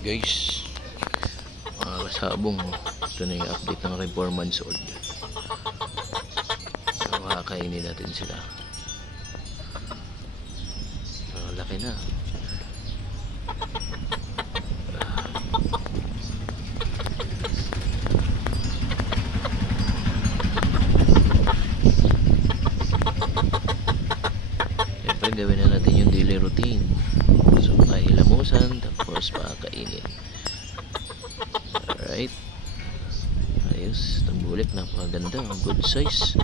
Guys, mga kasabong, ito na yung update ng 4 months old. So kakainin natin sila. Laki na. Siyempre gawin na natin yung daily routine. So pahilamusan, tapos pakakainin. Alright. Ayos, tambulik, napakaganda, good size.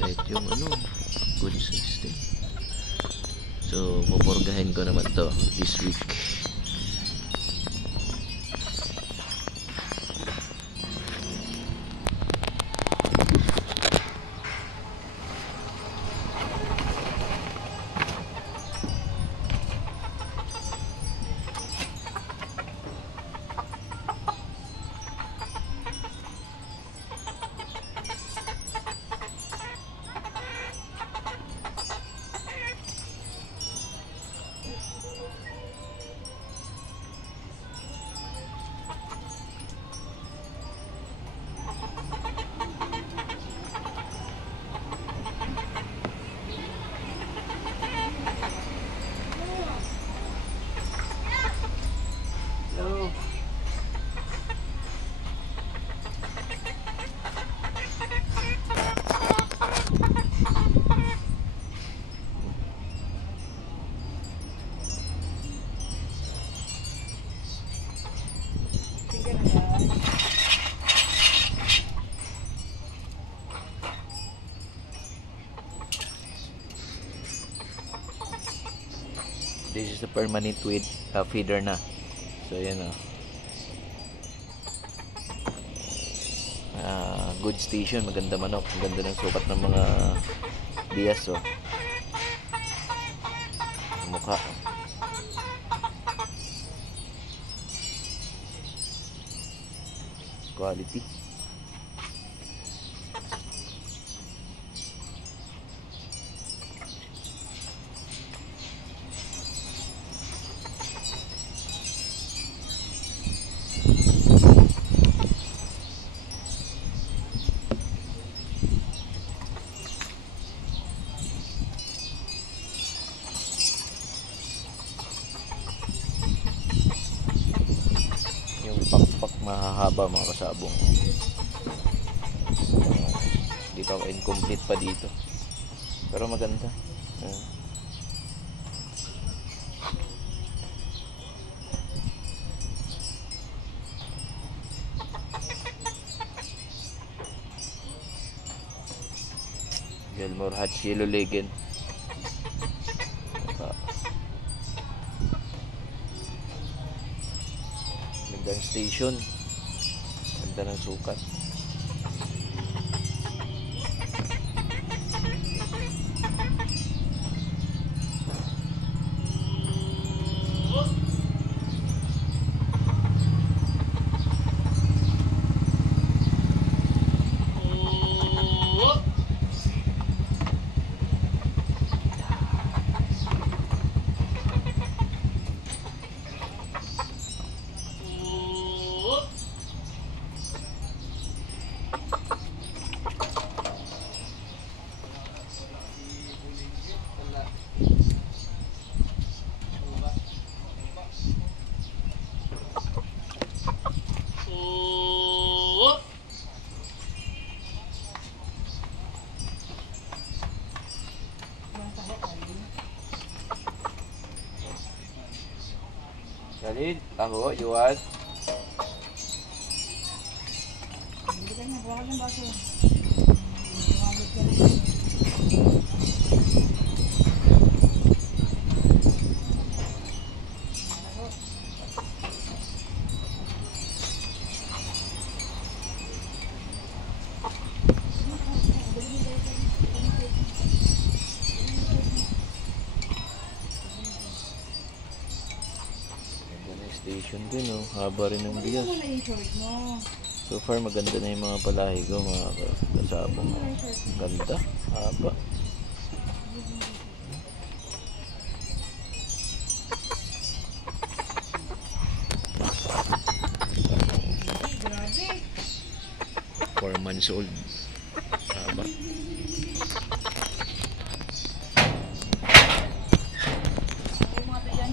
Kahit yung good size din. So pupurgahin ko naman to this week. This is a permanent feeder na. So yan good station, maganda manok, maganda ng sukat ng mga bias mukha. Quality. Pakpak mahahaba mga kasabong. Hindi pa incomplete pa dito, pero maganda. Gilmore Hatch Yellow Legend. Gandang station, ganda ng sukat. Salid, tahu, jual. Hindi ka na, buwan ng baso. Station din haba rin ng bigas. So far maganda na yung mga palahi ko mga kasabong. Ganda, haba. 4 months old. Haba. Ay, mga bigyan.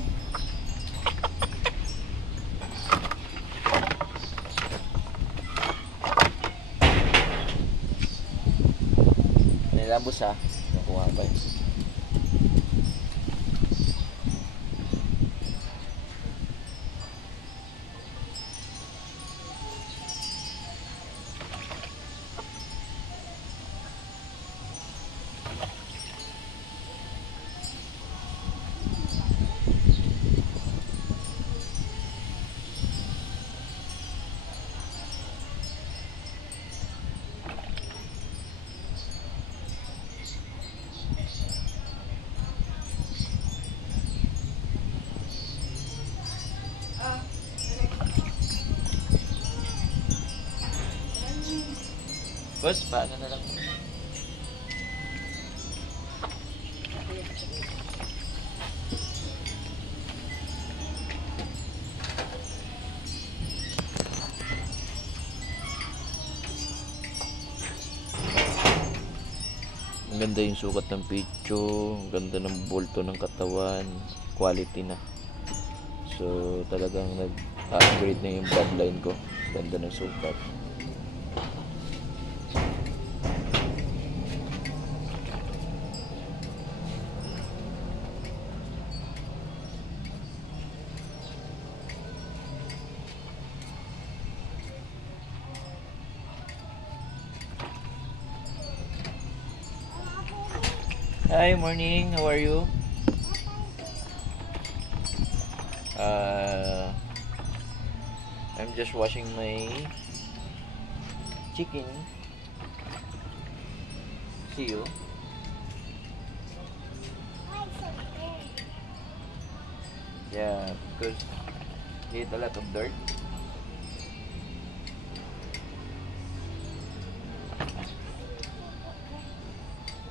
Nilabos ha. Nakuha ba yun? Boss, paano na lang? Ang ganda yung sukat ng picture, ang ganda ng bulto ng katawan, quality na. So talagang nag-upgrade na yung bloodline ko. Ganda ng sukat. Hi, morning. How are you? I'm just washing my chicken. See you. Yeah, because he ate a lot of dirt.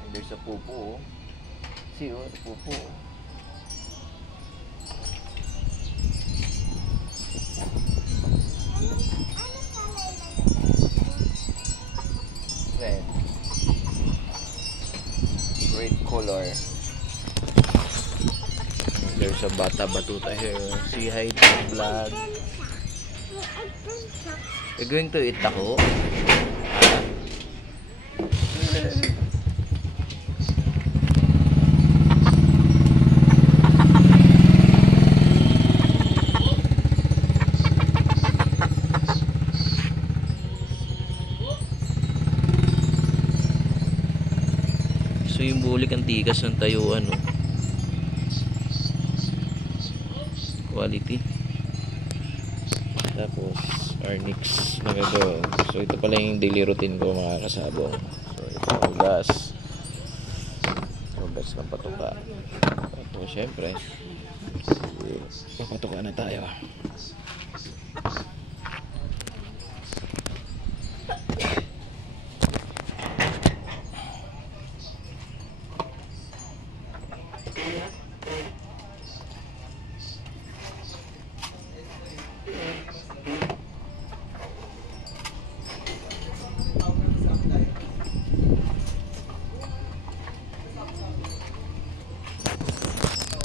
And there's a poo-poo. See you, the poo-poo. Red. Great color. There's a bata batuta here. Say hi to the vlog. You're going to eat taco? So yung bulik ang tigas ng tayuan, no? Quality. Tapos Arnix na gagawin. So ito pala yung daily routine ko, mga kasabong. So ito ugas. Ugas ng patuka. Tapos syempre papatuka na tayo.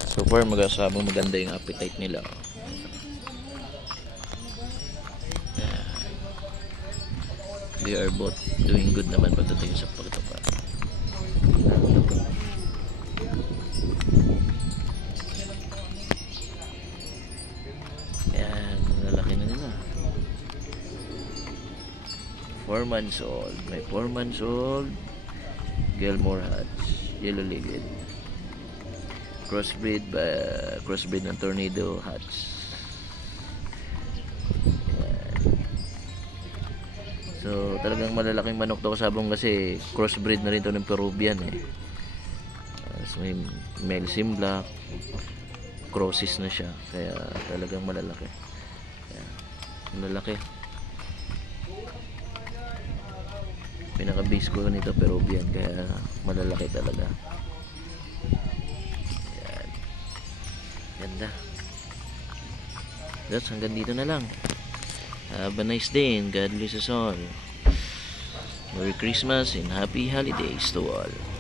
So far mag-asabong maganda yung appetite nila. Yeah. They are both doing good naman pagdating sa pagtuka. Ayan, lalaki na nila. 4 months old. May 4 months old Gilmore Hats, yellow-legged. Crossbreed ng Tornado Hats. Ayan. So talagang malalaking manok to, kasabong kasi crossbreed na rin to ng Peruvian eh. So may male Simlac, crosses na siya, kaya talagang malalaki. Ayan. Malalaki. Pinaka-base ko nito Peruvian, kaya malalaki talaga. Ganda. That's hanggang dito na lang. Have a nice day and God bless us all. Merry Christmas and Happy Holidays to all.